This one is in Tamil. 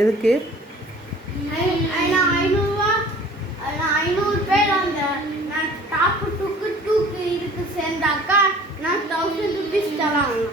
எதுக்கு 500 பேர் அந்த டாப் டூக்கு இருக்கு சேர்ந்தாக்கா நான் 1000 rupees தரலாம்.